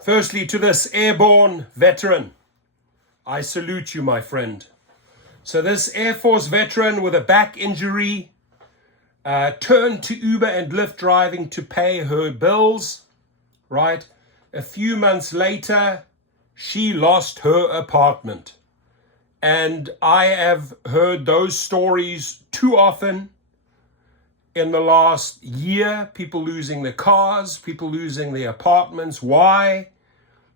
Firstly, to this airborne veteran, I salute you, my friend. So this Air Force veteran with a back injury turned to Uber and Lyft driving to pay her bills, right? A few months later, she lost her apartment. And I have heard those stories too often in the last year. People losing their cars, people losing their apartments. Why?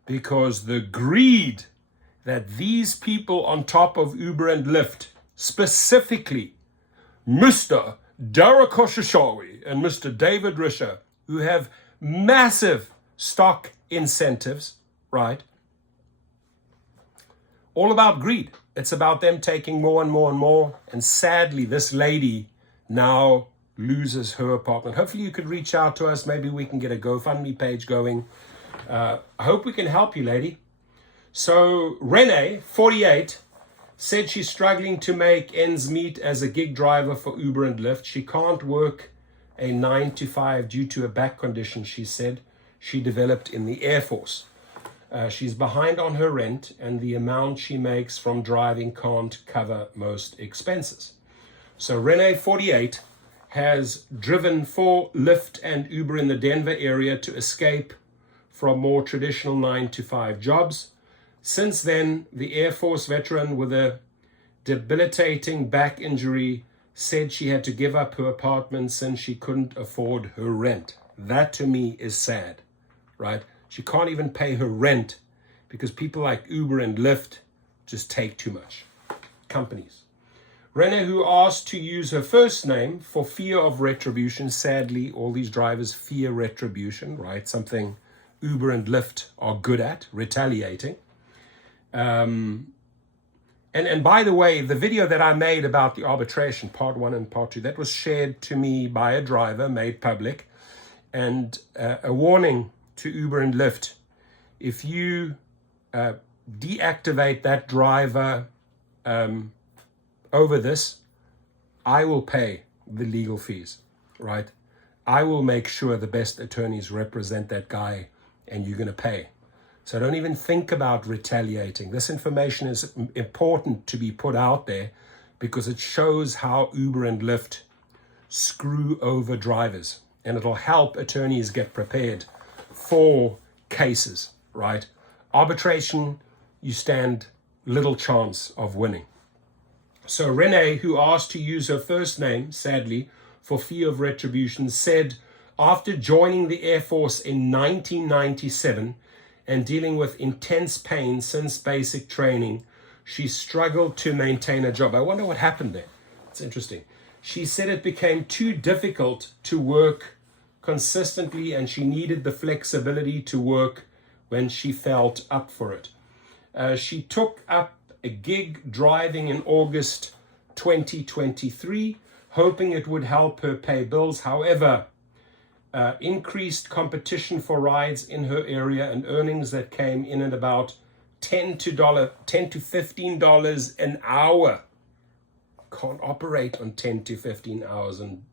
Because the greed that these people on top of Uber and Lyft, specifically Mr. Dara Khosrowshahi and Mr. David Risher, who have massive stock incentives, right? All about greed. It's about them taking more and more and more. And sadly, this lady now loses her apartment. Hopefully you could reach out to us. Maybe we can get a GoFundMe page going. I hope we can help you, lady. So Renee, 48, said she's struggling to make ends meet as a gig driver for Uber and Lyft. She can't work a 9 to 5 due to a back condition, she said she developed in the Air Force. She's behind on her rent, and the amount she makes from driving can't cover most expenses. So Renee, 48, has driven for Lyft and Uber in the Denver area to escape from more traditional 9 to 5 jobs. Since then, the Air Force veteran with a debilitating back injury said she had to give up her apartment since she couldn't afford her rent. That to me is sad, right? She can't even pay her rent because people like Uber and Lyft just take too much. Companies. Renee, who asked to use her first name for fear of retribution. Sadly, all these drivers fear retribution, right? Something Uber and Lyft are good at, retaliating. And by the way, the video that I made about the arbitration, part 1 and part 2, that was shared to me by a driver, made public. And a warning to Uber and Lyft: if you deactivate that driver over this, I will pay the legal fees, right? I will make sure the best attorneys represent that guy, and you're going to pay. So don't even think about retaliating. This information is important to be put out there because it shows how Uber and Lyft screw over drivers, and it'll help attorneys get prepared for cases, right? Arbitration, you stand little chance of winning. So Renee, who asked to use her first name, sadly, for fear of retribution, said after joining the Air Force in 1997 and dealing with intense pain since basic training, she struggled to maintain a job. I wonder what happened there. It's interesting. She said it became too difficult to work consistently, and she needed the flexibility to work when she felt up for it. She took up a gig driving in August 2023, hoping it would help her pay bills. However, increased competition for rides in her area and earnings that came in at about $10 to $15 an hour. Can't operate on 10 to 15 hours and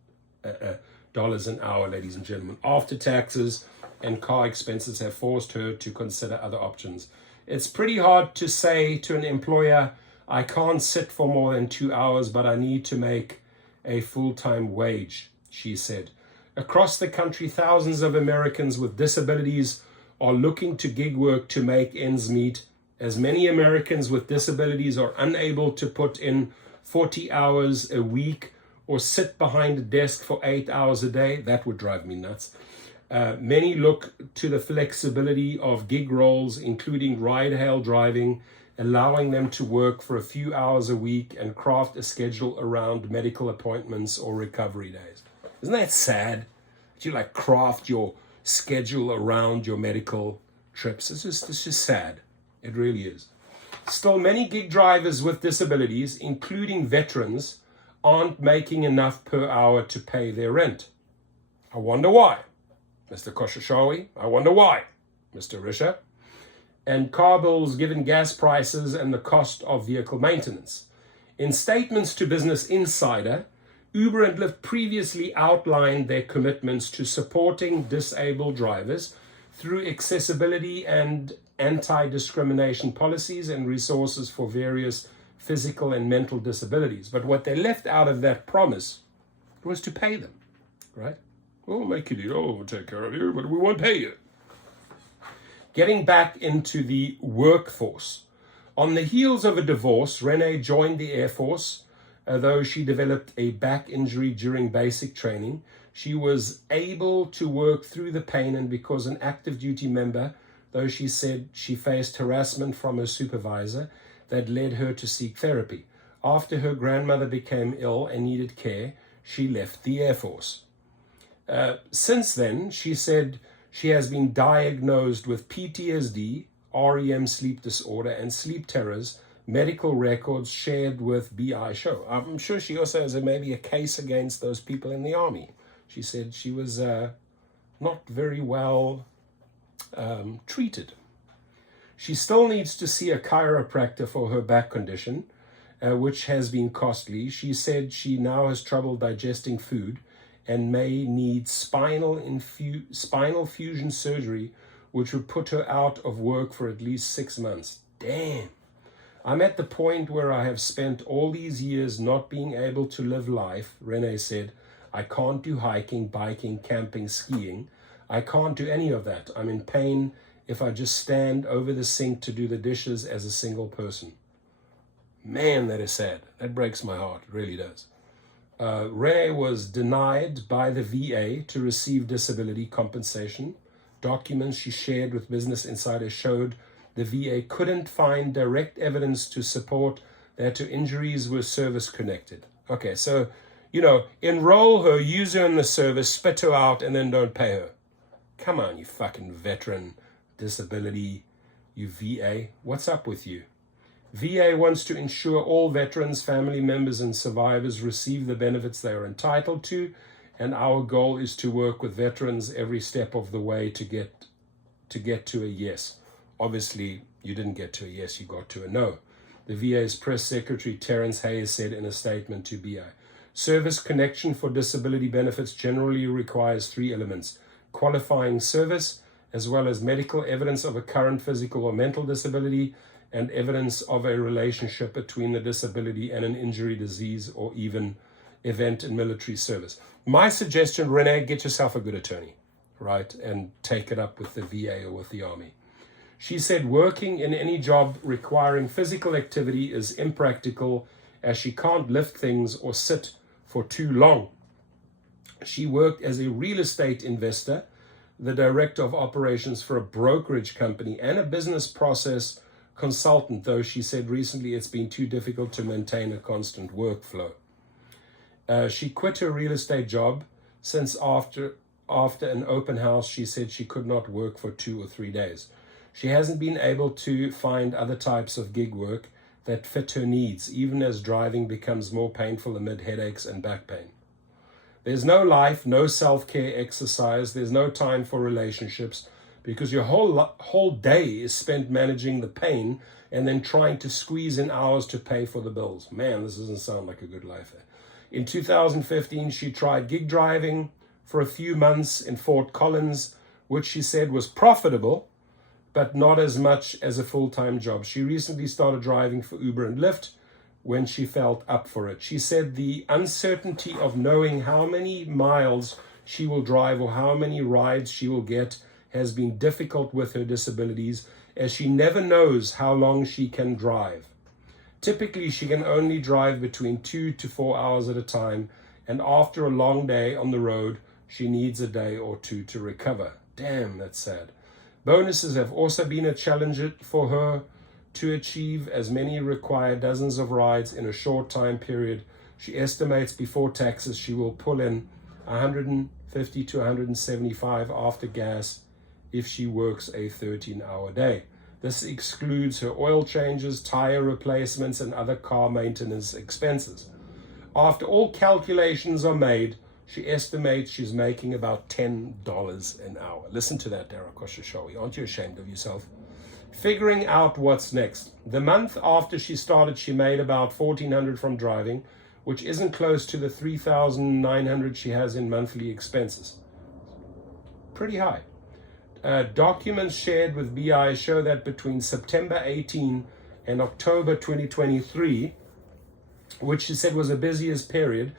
dollars an hour, ladies and gentlemen. After taxes and car expenses have forced her to consider other options. It's pretty hard to say to an employer, I can't sit for more than 2 hours, but I need to make a full-time wage, she said. Across the country, thousands of Americans with disabilities are looking to gig work to make ends meet. As many Americans with disabilities are unable to put in 40 hours a week or sit behind a desk for 8 hours a day, that would drive me nuts. Many look to the flexibility of gig roles, including ride-hail driving, allowing them to work for a few hours a week and craft a schedule around medical appointments or recovery days. Isn't that sad? That you craft your schedule around your medical trips. It's just sad. It really is. Still, many gig drivers with disabilities, including veterans, aren't making enough per hour to pay their rent. I wonder why. Mr. Khosrowshahi, I wonder why. Mr. Risher. And car bills given gas prices and the cost of vehicle maintenance. In statements to Business Insider, Uber and Lyft previously outlined their commitments to supporting disabled drivers through accessibility and anti-discrimination policies and resources for various physical and mental disabilities. But what they left out of that promise was to pay them, right? We'll make it, we'll take care of you, but we won't pay you. Getting back into the workforce. On the heels of a divorce, Renee joined the Air Force. Though she developed a back injury during basic training, she was able to work through the pain, and because an active duty member, though she said she faced harassment from her supervisor that led her to seek therapy. After her grandmother became ill and needed care, she left the Air Force. Since then, she said she has been diagnosed with PTSD, REM sleep disorder, and sleep terrors, medical records shared with BI show. I'm sure she also has maybe a case against those people in the army. She said she was not very well treated. She still needs to see a chiropractor for her back condition, which has been costly. She said she now has trouble digesting food and may need spinal fusion surgery, which would put her out of work for at least 6 months. Damn. I'm at the point where I have spent all these years not being able to live life, Renee said. I can't do hiking, biking, camping, skiing. I can't do any of that. I'm in pain if I just stand over the sink to do the dishes as a single person. Man, that is sad. That breaks my heart. It really does. Renee was denied by the VA to receive disability compensation. Documents she shared with Business Insider showed the VA couldn't find direct evidence to support that her injuries were service-connected. Okay, so, enroll her, use her in the service, spit her out, and then don't pay her. Come on, you fucking veteran disability, you VA. What's up with you? VA wants to ensure all veterans, family members, and survivors receive the benefits they are entitled to, and our goal is to work with veterans every step of the way to get to a yes. Obviously, you didn't get to a yes, you got to a no. The VA's press secretary, Terrence Hayes, said in a statement to BI, service connection for disability benefits generally requires 3 elements: qualifying service, as well as medical evidence of a current physical or mental disability, and evidence of a relationship between the disability and an injury, disease, or even event in military service. My suggestion, Renee, get yourself a good attorney, right? And take it up with the VA or with the Army. She said working in any job requiring physical activity is impractical as she can't lift things or sit for too long. She worked as a real estate investor, the director of operations for a brokerage company, and a business process consultant, though she said recently it's been too difficult to maintain a constant workflow. She quit her real estate job since after an open house, she said she could not work for 2 or 3 days. She hasn't been able to find other types of gig work that fit her needs, even as driving becomes more painful amid headaches and back pain. There's no life, no self-care exercise, there's no time for relationships, because your whole day is spent managing the pain and then trying to squeeze in hours to pay for the bills. Man, this doesn't sound like a good life. In 2015, she tried gig driving for a few months in Fort Collins, which she said was profitable, but not as much as a full-time job. She recently started driving for Uber and Lyft when she felt up for it. She said the uncertainty of knowing how many miles she will drive or how many rides she will get has been difficult with her disabilities, as she never knows how long she can drive. Typically, she can only drive between 2 to 4 hours at a time, and after a long day on the road, she needs a day or 2 to recover. Damn, that's sad. Bonuses have also been a challenge for her to achieve, as many require dozens of rides in a short time period. She estimates before taxes she will pull in $150 to $175 after gas if she works a 13-hour day. This excludes her oil changes, tire replacements, and other car maintenance expenses. After all calculations are made, she estimates she's making about $10 an hour. Listen to that, Dara Koshashawi. Aren't you ashamed of yourself? Figuring out what's next. The month after she started, she made about $1,400 from driving, which isn't close to the $3,900 she has in monthly expenses. Pretty high. Documents shared with BI show that between September 18 and October 2023, which she said was the busiest period,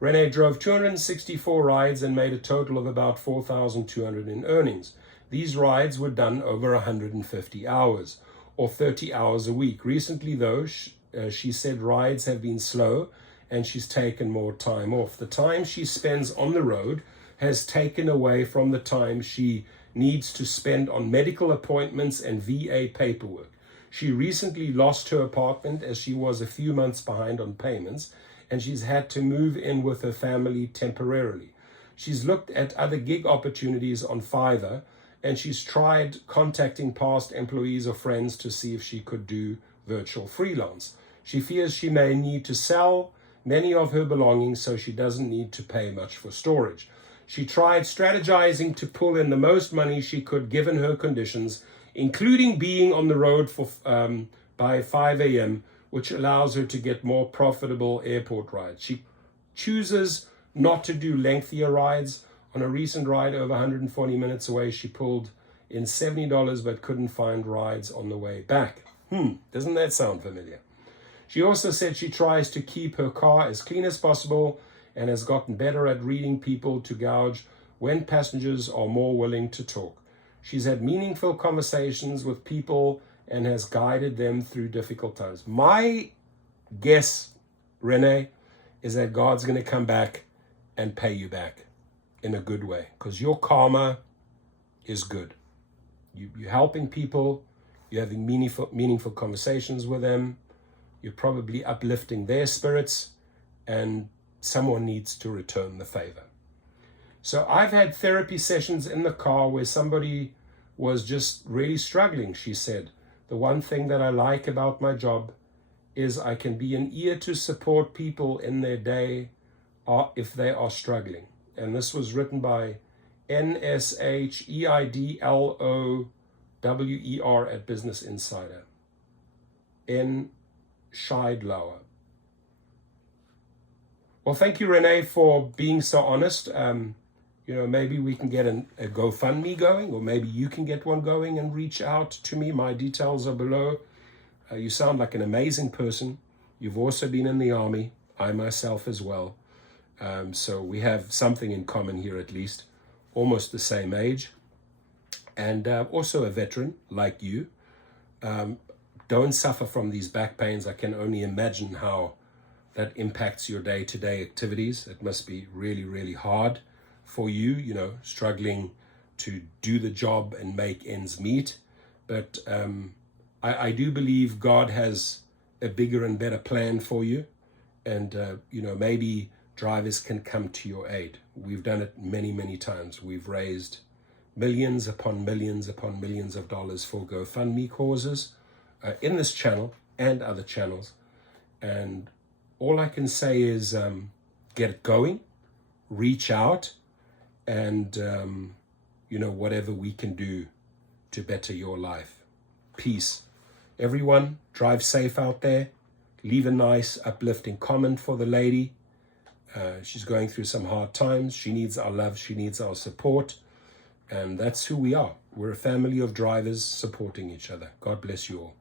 Renee drove 264 rides and made a total of about 4,200 in earnings. These rides were done over 150 hours, or 30 hours a week. Recently, though, she said rides have been slow and she's taken more time off. The time she spends on the road has taken away from the time she needs to spend on medical appointments and VA paperwork. She recently lost her apartment as she was a few months behind on payments, and she's had to move in with her family temporarily. She's looked at other gig opportunities on Fiverr, and she's tried contacting past employees or friends to see if she could do virtual freelance. She fears she may need to sell many of her belongings so she doesn't need to pay much for storage. She tried strategizing to pull in the most money she could given her conditions, including being on the road by 5 a.m., which allows her to get more profitable airport rides. She chooses not to do lengthier rides. On a recent ride over 140 minutes away, she pulled in $70 but couldn't find rides on the way back. Doesn't that sound familiar? She also said she tries to keep her car as clean as possible and has gotten better at reading people to gauge when passengers are more willing to talk. She's had meaningful conversations with people and has guided them through difficult times. My guess, Renee, is that God's going to come back and pay you back in a good way, because your karma is good. You're helping people, you're having meaningful conversations with them, you're probably uplifting their spirits, and someone needs to return the favor. So I've had therapy sessions in the car where somebody was just really struggling. She said, the one thing that I like about my job is I can be an ear to support people in their day if they are struggling. And this was written by NSHEIDLOWER at Business Insider. N. Scheidlauer. Well, thank you, Renee, for being so honest. Maybe we can get a GoFundMe going, or maybe you can get one going and reach out to me. My details are below. You sound like an amazing person. You've also been in the army. I myself as well. So we have something in common here, at least. Almost the same age. And also a veteran like you. Don't suffer from these back pains. I can only imagine how that impacts your day-to-day activities. It must be really, really hard for you, struggling to do the job and make ends meet. But I do believe God has a bigger and better plan for you. And, maybe drivers can come to your aid. We've done it many, many times. We've raised millions upon millions upon millions of dollars for GoFundMe causes in this channel and other channels. And all I can say is get it going, reach out, and, whatever we can do to better your life. Peace. Everyone, drive safe out there. Leave a nice, uplifting comment for the lady. She's going through some hard times. She needs our love. She needs our support. And that's who we are. We're a family of drivers supporting each other. God bless you all.